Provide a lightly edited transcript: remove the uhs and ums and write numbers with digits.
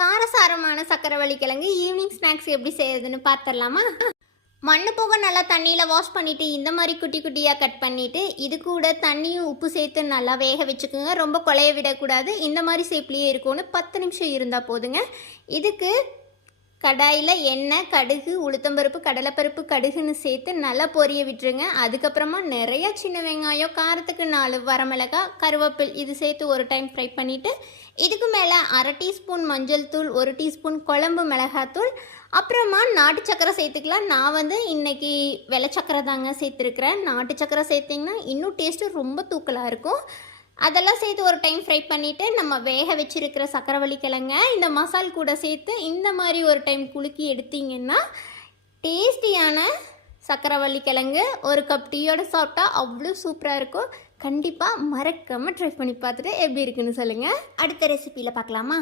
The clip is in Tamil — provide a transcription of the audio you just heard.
காரசாரமான சக்கரவள்ளி கிழங்கு ஈவினிங் ஸ்நாக்ஸ் எப்படி செய்யறதுன்னு பார்த்துடலாமா? மண்ணு போக நல்லா தண்ணியில் வாஷ் பண்ணிவிட்டு இந்த மாதிரி குட்டி குட்டியாக கட் பண்ணிவிட்டு இது கூட தண்ணியும் உப்பு சேர்த்து நல்லா வேக வச்சுக்கோங்க. ரொம்ப குழைய விடக்கூடாது. இந்த மாதிரி ஷேப்லேயே இருக்கும்னு 10 நிமிஷம் இருந்தால் போதுங்க. இதுக்கு கடாயில் எண்ணெய், கடுகு, உளுத்தம்பருப்பு, கடலைப்பருப்பு, கடுகுன்னு சேர்த்து நல்லா பொரிய விட்டுருங்க. அதுக்கப்புறமா நிறைய சின்ன வெங்காயம், காரத்துக்கு 4 வரமிளகாய், கருவேப்பில் இது சேர்த்து ஒரு டைம் ஃப்ரை பண்ணிவிட்டு இதுக்கு மேலே 1/2 டீஸ்பூன் மஞ்சள் தூள், 1 டீஸ்பூன் குழம்பு மிளகாத்தூள், அப்புறமா நாட்டு சக்கரை சேர்த்துக்கலாம். நான் இன்றைக்கி வெள்ளை சக்கரை தாங்க சேர்த்துருக்குறேன். நாட்டு சக்கரை சேர்த்திங்கன்னா இன்னும் டேஸ்ட்டு ரொம்ப தூக்கலாக இருக்கும். அதெல்லாம் சேர்த்து ஒரு டைம் ஃப்ரை பண்ணிவிட்டு நம்ம வேக வச்சுருக்கிற சக்கரவள்ளி கிழங்க இந்த மசால் கூட சேர்த்து இந்த மாதிரி ஒரு டைம் குலுக்கி எடுத்திங்கன்னா டேஸ்டியான சக்கரவள்ளி கிழங்கு ஒரு கப் டீயோடு சாப்பிட்டா அவ்வளோ சூப்பராக இருக்கும். கண்டிப்பாக மறக்காமல் ட்ரை பண்ணி பார்த்துட்டு எப்படி இருக்குன்னு சொல்லுங்கள். அடுத்த ரெசிப்பியில் பார்க்கலாமா?